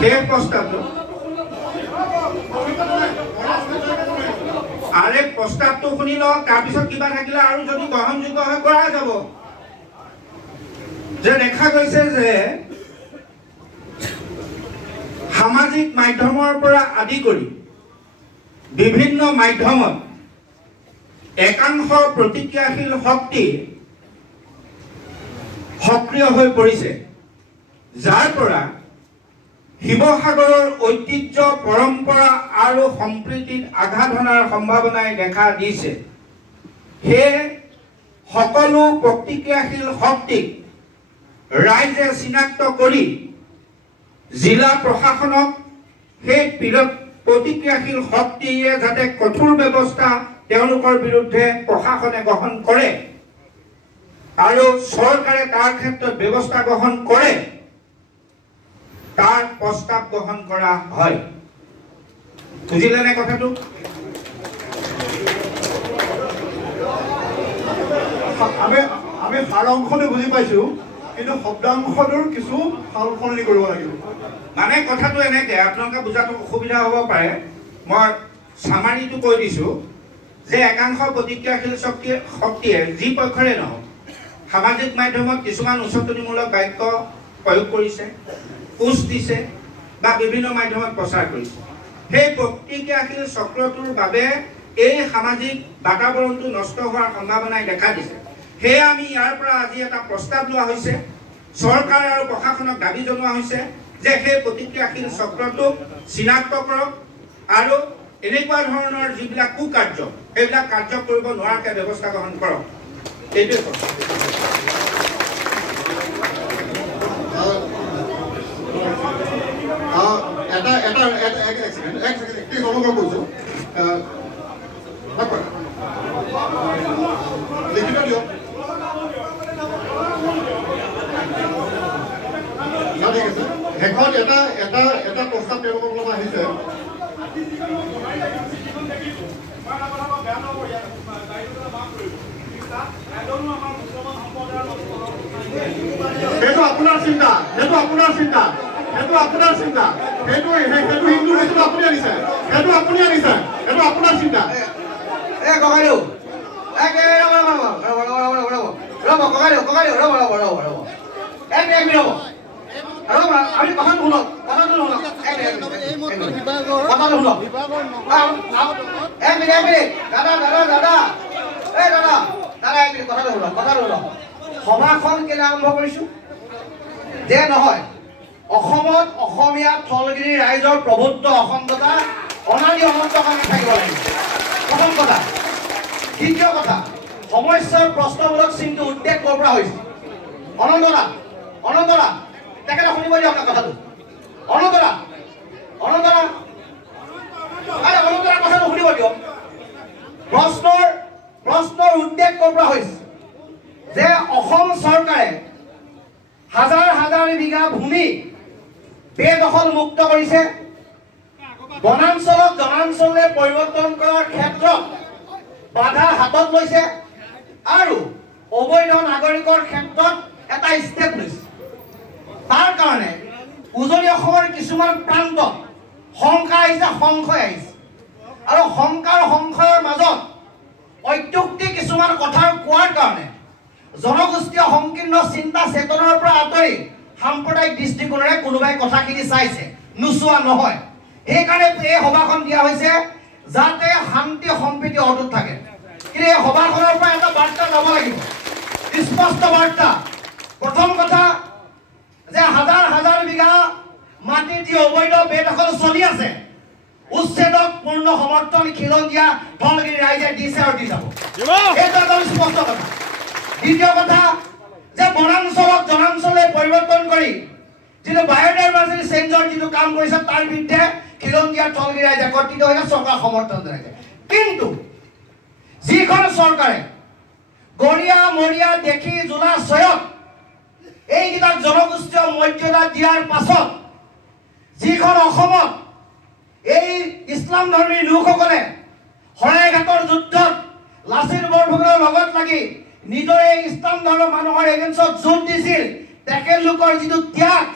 সেই প্ৰস্তাৱটো আৰে প্ৰস্তাৱটো শুনি লওক, তাৰপিছত কিবা থাকিলে আৰু যদি গ্ৰহণযোগ্য হয় কৰা যাব। যে দেখা গৈছে যে সামাজিক মাধ্যমৰ পৰা আদি কৰি বিভিন্ন মাধ্যমত একাংশ প্ৰতিক্ৰিয়াশীল শক্তি সক্ৰিয় হৈ পৰিছে, যাৰ পৰা শিৱসাগৰৰ ঐতিহ্য পৰম্পৰা আৰু সম্প্ৰীতিত আঘাত হনাৰ সম্ভাৱনাই দেখা দিছে। সেয়ে সকলো প্ৰতিক্ৰিয়াশীল শক্তিক ৰাইজে চিনাক্ত কৰি জিলা প্ৰশাসনক সেই প্ৰতিক্ৰিয়াশীল শক্তিয়ে যাতে কঠোৰ ব্যৱস্থা তেওঁলোকৰ বিৰুদ্ধে প্ৰশাসনে গ্ৰহণ কৰে আৰু চৰকাৰে তাৰ ক্ষেত্ৰত ব্যৱস্থা গ্ৰহণ কৰে, তাৰ প্ৰস্তাৱ গ্ৰহণ কৰা হয়। বুজিলে নে কথাটো? আমি সাৰ অংশটো বুজি পাইছো, কিন্তু শব্দাংশটোৰ কিছু সাল সলনি কৰিব লাগিব। মানে কথাটো এনেকে, আপোনালোকে বুজাটো অসুবিধা হ'ব পাৰে, মই চামাৰিটো কৈ দিছো যে একাংশ প্ৰতিক্ৰিয়াশীল শক্তিয়ে যি পক্ষৰে নহওক সামাজিক মাধ্যমত কিছুমান উচতনিমূলক বাক্য প্ৰয়োগ কৰিছে, পোষ্ট দিছে বা বিভিন্ন মাধ্যমত প্ৰচাৰ কৰিছে। সেই প্ৰতিক্ৰিয়াশীল চক্ৰটোৰ বাবে এই সামাজিক বাতাবৰণটো নষ্ট হোৱাৰ সম্ভাৱনাই দেখা দিছে। সেয়ে আমি ইয়াৰ পৰা আজি এটা প্ৰস্তাৱ লোৱা হৈছে, চৰকাৰ আৰু প্ৰশাসনক দাবী জনোৱা হৈছে যে সেই প্ৰতিক্ৰিয়াশীল চক্ৰটোক চিনাক্ত কৰক আৰু এনেকুৱা ধৰণৰ যিবিলাক কুকাৰ্য সেইবিলাক কাৰ্য কৰিব নোৱাৰাকৈ ব্যৱস্থা গ্ৰহণ কৰক। এইটোৱে কথা। শেষত এটা প্ৰস্তাৱ তেওঁলোকৰ ফালৰ পৰা আহিছে। সেইটো আপোনাৰ চিন্তা, সেইটো আপোনাৰ চিন্তা, সেইটো আপোনাৰ চিন্তা, সেইটো হিন্দু সেইটো আপুনি আনিছে, সেইটো আপুনি আনিছে, সেইটো আপোনাৰ চিন্তা। ককাইদেউ আমি কথাটো শুনক, কথাটো শুনক, কথাটো শুনক। দাদা দাদা দাদা এই দাদা দাদা এক মিনিট কথাটো শুনক, কথাটো শুনক। সভাখন কেলে আৰম্ভ কৰিছো যে নহয় অসমত অসমীয়া থলগিৰি ৰাইজৰ প্ৰভুত্ব অখণ্ডতা অনাদি অনন্তকালে থাকিব লাগিব, প্ৰথম কথা। দ্বিতীয় কথা, সমস্যাৰ প্ৰশ্নমূলক চিনটো উদ্বেগ ক'ৰ পৰা হৈছে? অনন্তদা তেখেতে শুনিব দিয়ক আপোনাৰ কথাটো। অনন্তদা কথাটো শুনিব দিয়ক। প্ৰশ্নৰ উদ্বেগ ক'ৰ পৰা হৈছে যে অসম চৰকাৰে হাজাৰ হাজাৰ বিঘা ভূমি বেদখল মুক্ত কৰিছে, বনাঞ্চলক জনাঞ্চললৈ পৰিৱৰ্তন কৰাৰ ক্ষেত্ৰত বাধা হাতত লৈছে আৰু অবৈধ নাগৰিকৰ ক্ষেত্ৰত এটা ষ্টেপ লৈছে। তাৰ কাৰণে উজনি অসমৰ কিছুমান প্ৰান্তত শংকা আহিছে, সংশয় আহিছে আৰু সংশয়ৰ মাজত অত্যুক্তি কিছুমান কথা কোৱাৰ কাৰণে জনগোষ্ঠীয় সংকীৰ্ণ চিন্তা চেতনাৰ পৰা আঁতৰি সাম্প্ৰদায়িক দৃষ্টিকোণেৰে কোনোবাই কথাখিনি চাইছে, নোচোৱা নহয়। সেইকাৰণে এই সভাখন দিয়া হৈছে যাতে শান্তি সম্প্ৰীতি অটুট থাকে। কিন্তু এই সভাখনৰ পৰা এটা বাৰ্তা ল'ব লাগিব, স্পষ্ট বাৰ্তা। প্ৰথম কথা যে হাজাৰ হাজাৰ বিঘা মাটি যি অবৈধ বেদখল চলি আছে, উচ্ছেদক পূৰ্ণ সমৰ্থন খিলঞ্জীয়া থলগিৰি ৰাইজে দিছে আৰু দি যাব, এইটো এটা স্পষ্ট কথা। দ্বিতীয় কথা যে বনাঞ্চলক জনাঞ্চললৈ পৰিৱৰ্তন কৰি যিটো বায়'ডাইভাৰ্চিটি চেঞ্জৰ যিটো কাম কৰিছে তাৰ বিৰুদ্ধে খিলঞ্জীয়া থলগিৰি ৰাইজে একত্ৰিত হৈ চৰকাৰ সমৰ্থন জনাইছে। কিন্তু যিখন চৰকাৰে গৰিয়া মৰিয়া দেখি জোলা ছয়ত এইকেইটাক জনগোষ্ঠীয় মৰ্যাদা দিয়াৰ পাছত যিখন অসমত এই ইছলাম ধৰ্মী লোকসকলে শৰাইঘাটৰ যুদ্ধত লাচিত বৰফুকনৰ লগত লাগি নিজৰে ইছলাম ধৰ্মৰ মানুহৰ এগেইনষ্টত যুদ্ধ দিছিল, তেখেতলোকৰ যিটো ত্যাগ,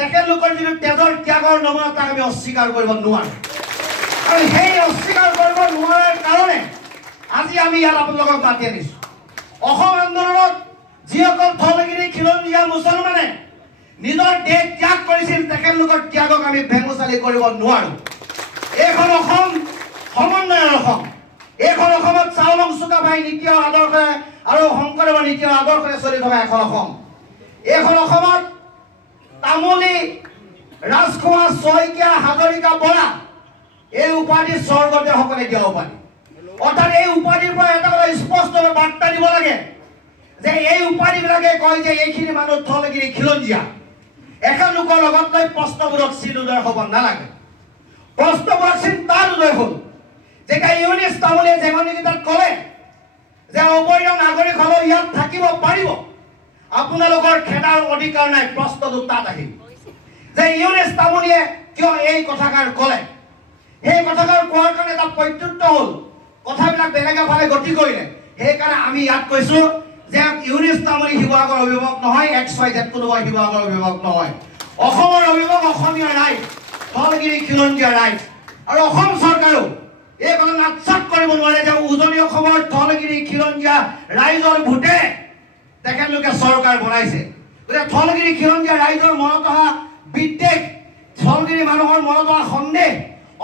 তেখেতলোকৰ যিটো তেজৰ ত্যাগৰ নমুনা তাক আমি অস্বীকাৰ কৰিব নোৱাৰোঁ আৰু সেই অস্বীকাৰ কৰিব নোৱাৰাৰ কাৰণে আজি আমি ইয়াত আপোনালোকক মাতি আনিছোঁ অসম আন্দোলনত যিসকল থলগিৰি খিলঞ্জীয়া মুছলমানে নিজৰ দেশ ত্যাগ কৰিছিল তেখেতলোকৰ ত্যাগক আমি ভেঙুচালি কৰিব নোৱাৰোঁ এইখন অসম সমন্বয়ৰ অসম এইখন অসমত চাউলং চুকাফাই নীতি আৰু আদৰ্শে আৰু শংকৰদেৱৰ নীতি আৰু আদৰ্শৰে চলি থকা এখন অসম এইখন অসমত তামুলী ৰাজখোৱা শইকীয়া হাজৰিকা বৰা এই উপাধি স্বৰ্গদেউসকলে দিয়া উপাধি অৰ্থাৎ এই উপাধিৰ পৰা এটা কথা স্পষ্ট বাৰ্তা দিব লাগে যে এই উপাধিবিলাকে কয় যে এইখিনি মানুহ থলগিৰি খিলঞ্জীয়া এখন লোকৰ লগত লৈ প্ৰশ্নবোধক চিন উদয় হ'ব নালাগে প্ৰশ্নবোধক চিন তাৰ উদয় হ'ল যেতিয়া ইউনিছ তামুলীয়ে জেঙনিকেইটাত ক'লে যে অবৈধ নাগৰিক হ'লেও ইয়াত থাকিব পাৰিব আপোনালোকৰ খেদাৰ অধিকাৰ নাই প্ৰশ্নটো তাত আহিল যে ইউনিছ তামুলীয়ে কিয় এই কথাষাৰ ক'লে সেই কথাষাৰ কোৱাৰ কাৰণে এটা প্ৰত্যুত্তৰ হ'ল কথাবিলাক বেলেগে ফালে গতি কৰিলে সেইকাৰণে আমি ইয়াত কৈছোঁ যে ইউনিছ তামুলী শিৱসাগৰ অভিভাৱক নহয় XYZ কোনোবা শিৱসাগৰ অভিভাৱক নহয় অসমৰ অভিভাৱক অসমীয়া ৰাইজ থলগিৰি খিলঞ্জীয়া ৰাইজ আৰু অসম চৰকাৰেও এই কথা নাটচাট কৰিব নোৱাৰে যে উজনি অসমৰ থলগিৰি খিলঞ্জীয়া ৰাইজৰ ভোটে তেখেতলোকে চৰকাৰ বনাইছে গতিকে থলগিৰি খিলঞ্জীয়া ৰাইজৰ মনত অহা বিদ্বেষ থলগিৰি মানুহৰ মনত অহা সন্দেহ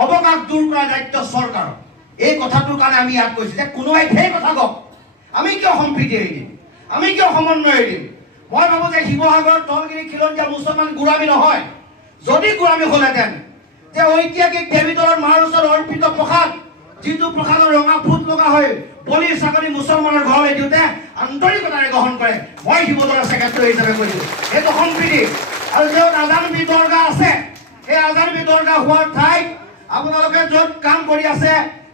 অৱকাশ দূৰ কৰাৰ দায়িত্ব চৰকাৰৰ এই কথাটোৰ কাৰণে আমি ইয়াত কৈছোঁ যে কোনোবাই ঢেৰ কথা কওক আমি কিয় সম্প্ৰীতি এৰি দিম আমি কিয় সমন্বয় এৰি দিম মই ভাবোঁ যে শিৱসাগৰ থলগিৰি খিলঞ্জীয়া মুছলমান গোলামী নহয় যদি গোলামী হ'লহেঁতেন যে ঐতিহাসিক দেৱীদৌলৰ মাৰ ওচৰত অৰ্পিত প্ৰসাদ যিটো প্ৰসাদৰ ৰঙা ফুট লগা হয় বলি ছাগলী মুছলমানৰ ঘৰলৈ দিওঁতে আন্তৰিকতাৰে গ্ৰহণ কৰে মই শিৱদৌলৰ ছেক্ৰেটাৰী হিচাপে কৈছোঁ সেইটো সম্প্ৰীতি আৰু য'ত আজানবী দৰগাহ আছে সেই আজানবী দৰগাহ হোৱাৰ ঠাইত আপোনালোকে য'ত কাম কৰি আছে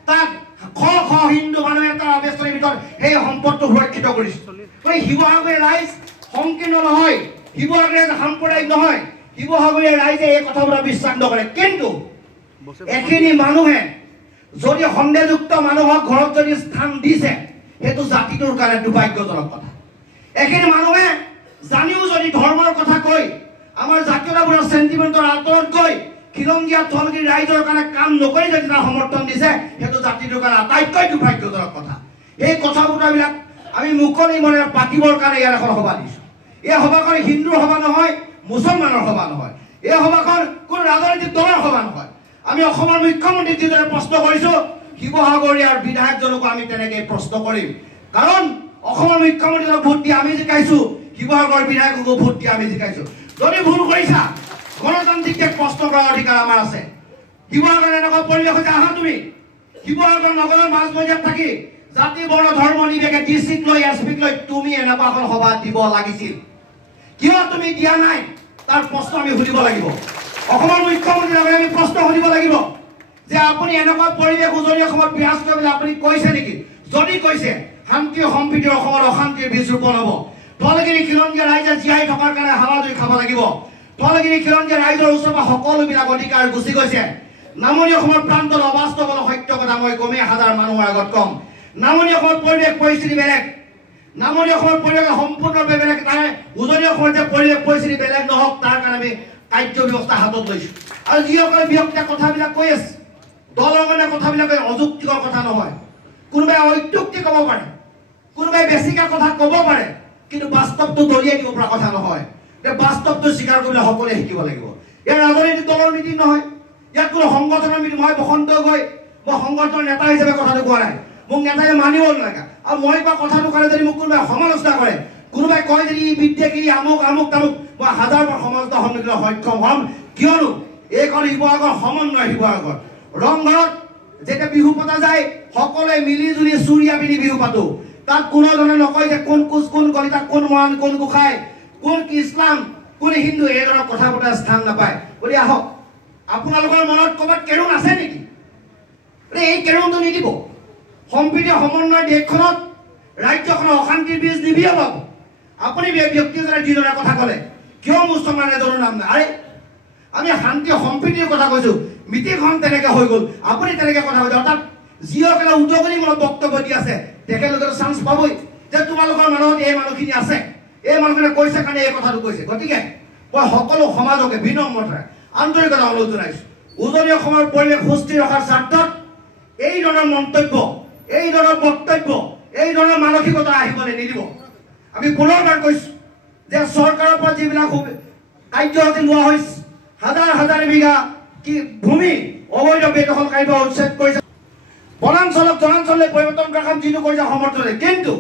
তাত শ শ হিন্দু মানুহে তাৰ আৱেষ্টনীৰ ভিতৰত সেই সম্পদটো সুৰক্ষিত কৰিছে গতিকে শিৱসাগৰীয়া ৰাইজ সংকীৰ্ণ নহয় শিৱসাগৰীয়া সাম্প্ৰদায়িক নহয় শিৱসাগৰীয়া ৰাইজে এই কথাবোৰ বিশ্বাস নকৰে কিন্তু এখিনি মানুহে যদি সন্দেহযুক্ত মানুহক ঘৰত যদি স্থান দিছে সেইটো জাতিটোৰ কাৰণে দুৰ্ভাগ্যজনক কথা এখিনি মানুহে জানিও যদি ধৰ্মৰ কথা কৈ আমাৰ জাতীয়তাবোৰৰ চেণ্টিমেণ্টৰ আঁতৰত গৈ খিলঞ্জীয়া থলগিৰি ৰাইজৰ কাৰণে কাম নকৰি যদি তাৰ সমৰ্থন দিছে সেইটো জাতিটোৰ কাৰণে আটাইতকৈ দুৰ্ভাগ্যজনক কথা এই কথা বতৰাবিলাক আমি মুকলি মনেৰে পাতিবৰ কাৰণে ইয়াৰ এখন সভা দিছোঁ এই সভাখন হিন্দুৰ সভা নহয় মুছলমানৰ সভা নহয় এই সভাখন কোনো ৰাজনৈতিক দলৰ সভা নহয় আমি অসমৰ মুখ্যমন্ত্ৰীক যিদৰে প্ৰশ্ন কৰিছোঁ শিৱসাগৰীয়াৰ বিধায়কজনকো আমি তেনেকৈ প্ৰশ্ন কৰিম কাৰণ অসমৰ মুখ্যমন্ত্ৰীজনক ভোট দি আমি জিকাইছোঁ শিৱসাগৰৰ বিধায়ককো ভোট দি আমি জিকাইছোঁ যদি ভুল কৰিছা গণতান্ত্ৰিক প্ৰশ্ন কৰাৰ অধিকাৰ আমাৰ আছে শিৱসাগৰ এনেকুৱা পৰিৱেশ হৈছে আহা তুমি শিৱসাগৰ নগৰৰ মাজমজিয়াত থাকি জাতি বৰ্ণ ধৰ্ম নিৰ্বিশেষে ডিচিক লৈ এছপিক লৈ তুমি এনেকুৱা এখন সভা দিব লাগিছিল কিয় তুমি দিয়া নাই তাৰ প্ৰশ্ন আমি সুধিব লাগিব অসমৰ মুখ্যমন্ত্ৰীৰ আগত আমি প্ৰশ্ন সুধিব লাগিব যে আপুনি এনেকুৱা পৰিৱেশ উজনি অসমত বিৰাজ কৰিবলৈ আপুনি কৈছে নেকি যদি কৈছে শান্তি সম্প্ৰীতিৰ অসমত অশান্তিৰ বীজ ৰোপণ হ'ব থলগিৰি খিলঞ্জীয়া ৰাইজে জীয়াই থকাৰ কাৰণে হাৱাজুই খাব লাগিব থলগিৰি খিলঞ্জীয়া ৰাইজৰ ওচৰৰ পৰা সকলোবিলাক অধিকাৰ গুচি গৈছে নামনি অসমৰ প্ৰান্তত অবাস্তৱ সত্য কথা মই কমেই হাজাৰ মানুহৰ আগত কম নামনি অসমৰ পৰিৱেশ পৰিস্থিতি বেলেগ নামনি অসমৰ পৰিৱেশ সম্পূৰ্ণভাৱে বেলেগ তাৰে উজনি অসমৰ যে পৰিৱেশ পৰিস্থিতি বেলেগ নহওক তাৰ কাৰণে আমি কাৰ্য ব্যৱস্থা হাতত লৈছোঁ আৰু যিসকলে ব্যক্তিয়ে কথাবিলাক কৈ আছে দলৰ কাৰণে কথাবিলাক অযুক্তিকৰ কথা নহয় কোনোবাই অযুক্তি ক'ব পাৰে কোনোবাই বেছিকৈ কথা ক'ব পাৰে কিন্তু বাস্তৱটো দলিয়াই দিব পৰা কথা নহয় যে বাস্তৱটো স্বীকাৰ কৰিবলৈ সকলোৱে শিকিব লাগিব ইয়াৰ ৰাজনৈতিক দলৰ মিটিং নহয় ইয়াত কোনো সংগঠনৰ মিটিং মই বসন্ত গৈ মই সংগঠনৰ নেতা হিচাপে কথাটো কোৱা নাই মোক নেতাই মানিব নালাগে আৰু মই কোৱা কথাটো কাৰণে যদি মোক কোনোবাই সমালোচনা কৰে কোনোবাই কয় যদি ই বিদ্বেষী আমুক আমুক তামুক মই হাজাৰবাৰ সমালোচনা সন্মুখীন সক্ষম হ'ম কিয়নো এইখন শিৱসাগৰ সমন্বয় শিৱসাগৰ ৰংঘৰত যেতিয়া বিহু পতা যায় সকলোৱে মিলি জুলি চুৰিয়া পিন্ধি বিহু পাতোঁ তাত কোনো ধৰণে নকয় যে কোন কোচ কোন কলিতা কোন মৰাণ কোন গোসাঁই কোন কি ইছলাম কোন হিন্দু এই ধৰণৰ কথা পতাৰ স্থান নাপায় গতিকে আহক আপোনালোকৰ মনত ক'ৰবাত কেৰুণ আছে নেকি এই কেৰুণটো নিদিব সম্প্ৰীতি সমন্বয় দেশখনত ৰাজ্যখনৰ অশান্তিৰ বীজ নিবিয়াব আপুনি ব্যক্তিজনে যিদৰে কথা ক'লে কিয় মুছলমান এজনৰ নাম নাই আৰে আমি শান্তি সম্প্ৰীতিৰ কথা কৈছোঁ মিটিংখন তেনেকৈ হৈ গ'ল আপুনি তেনেকৈ কথা কৈছে অৰ্থাৎ যিসকলে উদগনিমূলক বক্তব্য দি আছে তেখেতলোকে চান্স পাবই যে তোমালোকৰ মানুহত এই মানুহখিনি আছে এই মানুহখিনিয়ে কৈছে কাৰণে এই কথাটো কৈছে গতিকে মই সকলো সমাজকে বিনম্ৰতাৰে আন্তৰিকতা অনুৰোধ জনাইছোঁ উজনি অসমৰ পৰিৱেশ সুস্থিৰ ৰখাৰ স্বাৰ্থত এই ধৰণৰ মন্তব্য এই ধৰণৰ বক্তব্য এই ধৰণৰ মানসিকতা আহিবলৈ নিদিব আমি পুনৰবাৰ কৈছোঁ যে চৰকাৰৰ পৰা যিবিলাক কাৰ্যসূচী লোৱা হৈছে হাজাৰ হাজাৰ বিঘা কি ভূমি অবৈধ বেদখলকাৰী বা উচ্ছেদ কৰিছে বনাঞ্চলক জনাঞ্চললৈ পৰিৱৰ্তন কৰাৰ কাম যিটো কৰিছে সমৰ্থনে কিন্তু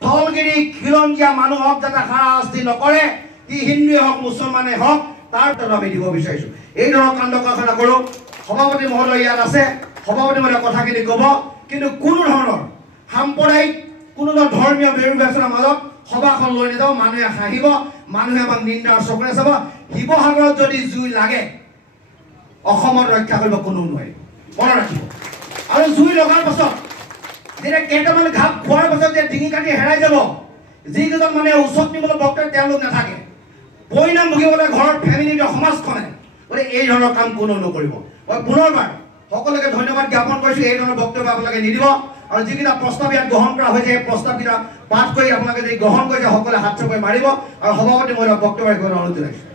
থলগিৰি খিলঞ্জীয়া মানুহক যাতে হাৰাশাস্তি নকৰে ই হিন্দুৱে হওক মুছলমানে হওক তাৰ তথ্য আমি দিব বিচাৰিছোঁ এই ধৰণৰ কাণ্ড কাৰখানা কৰোঁ সভাপতি মহোদয় ইয়াত আছে সভাপতি মহোদয়ে কথাখিনি ক'ব কিন্তু কোনো ধৰণৰ সাম্প্ৰদায়িক কোনো ধৰ্মীয় বিৰোধাচনাৰ মাজত সভাখন লৈ নাযাওঁ মানুহে হাঁহিব মানুহে আমাক নিন্দাৰ চকুৰে চাব শিৱসাগৰত যদি জুই লাগে অসমত ৰক্ষা কৰিব কোনো নোৱাৰিব মনত ৰাখিব আৰু জুই লগাৰ পাছত যেতিয়া কেইটামান ঘাপ খোৱাৰ পাছত যে ডিঙি কাটি হেৰাই যাব যিকেইজন মানে উচত নিবলৈ বক্তব্য তেওঁলোক নাথাকে পৰিণাম ভুগিবলৈ ঘৰৰ ফেমিলিটো সমাজখনে গতিকে এই ধৰণৰ কাম কোনো নকৰিব মই পুনৰবাৰ সকলোকে ধন্যবাদ জ্ঞাপন কৰিছোঁ এই ধৰণৰ বক্তব্য আপোনালোকে নিদিব আৰু যিকেইটা প্ৰস্তাৱ ইয়াত গ্ৰহণ কৰা হৈছে এই প্ৰস্তাৱকেইটা পাঠ কৰি আপোনালোকে যদি গ্ৰহণ কৰিছে সকলোৱে হাত চাপৰি মাৰিব আৰু সভাপতি মহোদয়ক বক্তব্য ৰাখিবলৈ অনুৰোধ জনাইছোঁ